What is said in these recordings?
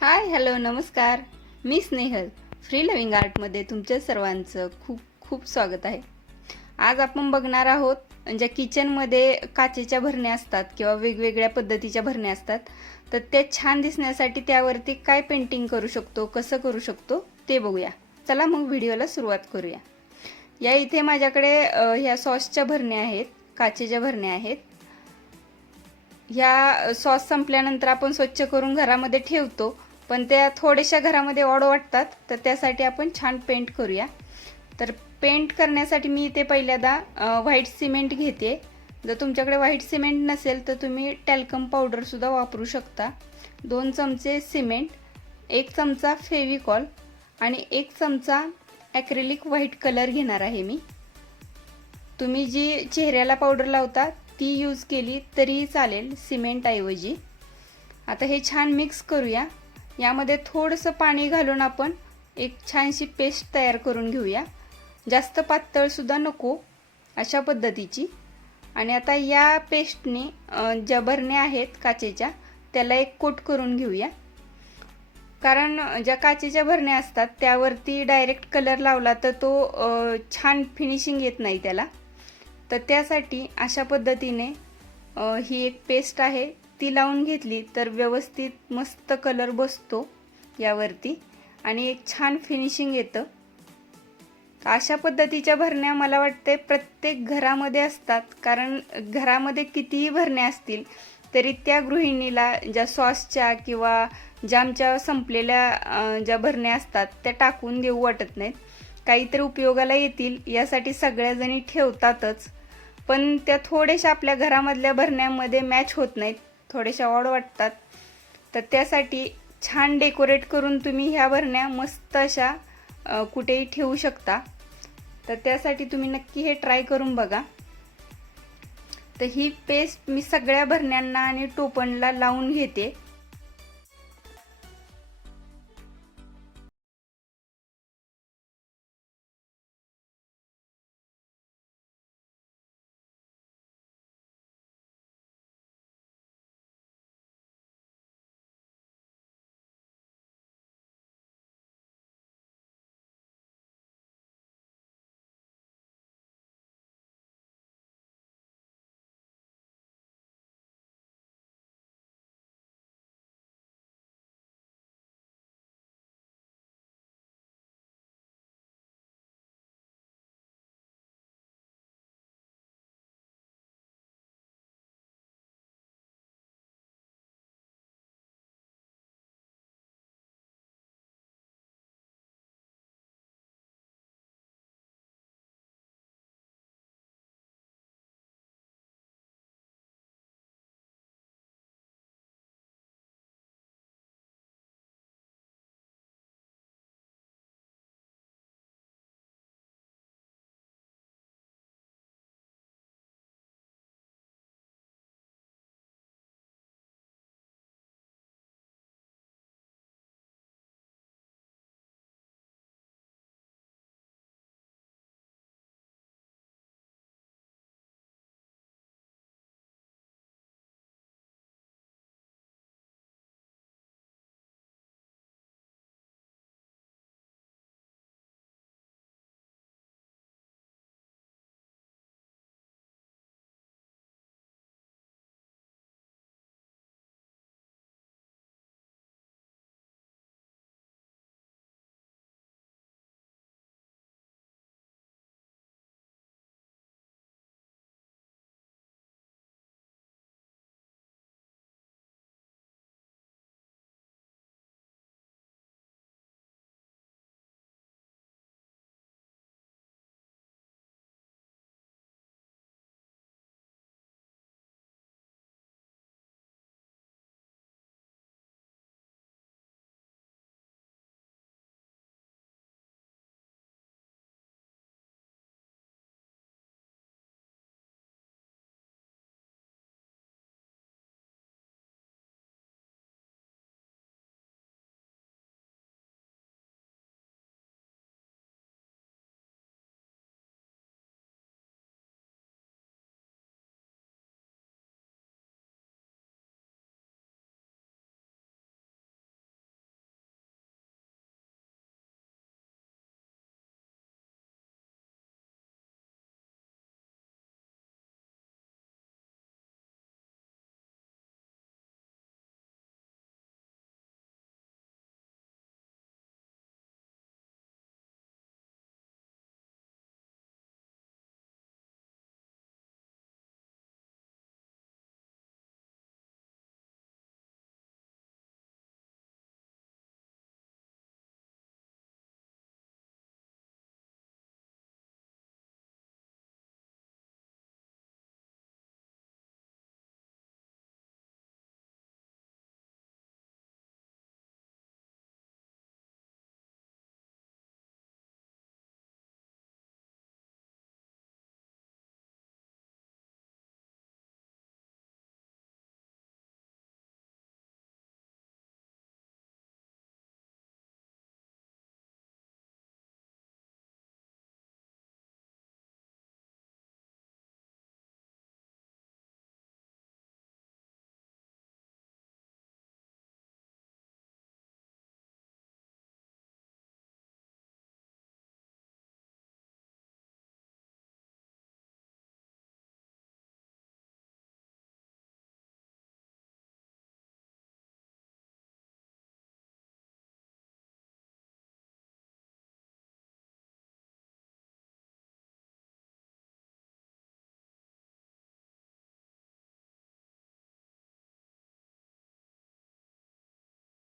Hi hello नमस्कार. मी Snehal. Free living आर्टमध्ये तुमच्या सर्वांचं खूप खूप स्वागत आहे. आज आपण बघणार आहोत ज्या किचनमध्ये काचेच्या भरण्या असतात किंवा वेगवेगळ्या पद्धतीच्या भरण्या असतात, तर ते छान दिसण्यासाठी त्यावरती काय पेंटिंग करू शकतो, कसं करू शकतो ते बघूया. चला मग व्हिडिओला सुरुवात करूया. या इथे माझ्याकडे ह्या सॉसच्या भरण्या आहेत, काचेच्या भरण्या आहेत. ह्या सॉस संपल्यानंतर आपण स्वच्छ करून घरामध्ये ठेवतो, पण त्या थोड्याशा घरामध्ये ऑड वाटतात, तर त्यासाठी आपण छान पेंट करूया. तर पेंट करण्यासाठी मी इथे पहिल्यांदा व्हाईट सिमेंट घेते. जर तुमच्याकडे व्हाईट सिमेंट नसेल तर तुम्ही टॅल्कम पावडरसुद्धा वापरू शकता. 2 चमचे सिमेंट, 1 चमचा फेविकॉल आणि 1 चमचा ॲक्रेलिक व्हाईट कलर घेणार आहे मी. तुम्ही जी चेहऱ्याला पावडर लावता ती यूज केली तरी चालेल सिमेंटऐवजी. आता हे छान मिक्स करूया. यामध्ये थोडंसं पाणी घालून आपण एक छानशी पेस्ट तयार करून घेऊया. जास्त पातळसुद्धा नको, अशा पद्धतीची. आणि आता या पेस्टने ज्या भरण्या आहेत काचेच्या त्याला एक कोट करून घेऊया. कारण ज्या काचेच्या भरण्या असतात त्यावरती डायरेक्ट कलर लावला तर तो छान फिनिशिंग येत नाही त्याला. तर त्यासाठी अशा पद्धतीने ही एक पेस्ट आहे ती लावून घेतली तर व्यवस्थित मस्त कलर बसतो यावरती आणि एक छान फिनिशिंग येतं. अशा पद्धतीच्या भरण्या मला वाटते प्रत्येक घरामध्ये असतात, कारण घरामध्ये कितीही भरण्या असतील तरी त्या गृहिणीला ज्या सॉसच्या किंवा जामच्या संपलेल्या ज्या भरण्या असतात त्या टाकून देऊ वाटत नाहीत. काहीतरी उपयोगाला येतील यासाठी सगळ्याजणी ठेवतातच, पण त्या थोड्याशा आपल्या घरामधल्या भरण्यामध्ये मॅच होत नाहीत, थोड्याशा ऑड वाटतात. तर त्यासाठी छान डेकोरेट करून तुम्ही ह्या भरण्या मस्त अशा कुठेही ठेवू शकता. तर त्यासाठी तुम्ही नक्की हे ट्राय करून बघा. तर ही पेस्ट मी सगळ्या भरण्यांना आणि टोपणला लावून घेते.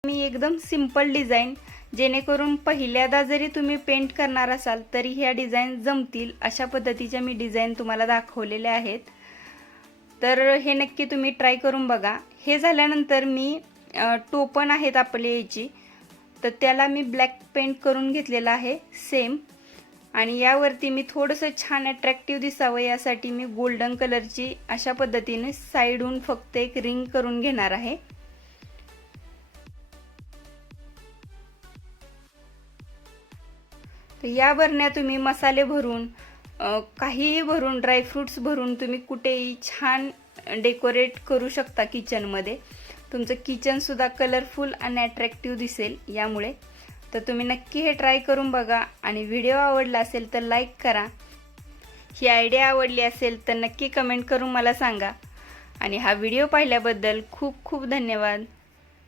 मी एकदम सिंपल डिझाईन, जेणेकरून पहिल्यांदा जरी तुम्ही पेंट करणार असाल तरी ह्या डिझाईन जमतील अशा पद्धतीच्या मी डिझाईन तुम्हाला दाखवलेल्या आहेत. तर हे नक्की तुम्ही ट्राय करून बघा. हे झाल्यानंतर मी टोपण आहेत आपले याची, तर त्याला मी ब्लॅक पेंट करून घेतलेला आहे सेम. आणि यावरती मी थोडंसं छान अट्रॅक्टिव्ह दिसावं यासाठी मी गोल्डन कलरची अशा पद्धतीने साईडहून फक्त एक रिंग करून घेणार आहे. तर या बरण्या तुम्ही मसाले भरून, काहीही भरून, ड्रायफ्रूट्स भरून तुम्ही कुठेही छान डेकोरेट करू शकता किचनमध्ये. तुमचं किचनसुद्धा कलरफुल आणि अट्रॅक्टिव्ह दिसेल यामुळे. तर तुम्ही नक्की हे ट्राय करून बघा. आणि व्हिडिओ आवडला असेल तर लाईक करा. ही आयडिया आवडली असेल तर नक्की कमेंट करून मला सांगा. आणि हा व्हिडिओ पाहिल्याबद्दल खूप खूप धन्यवाद.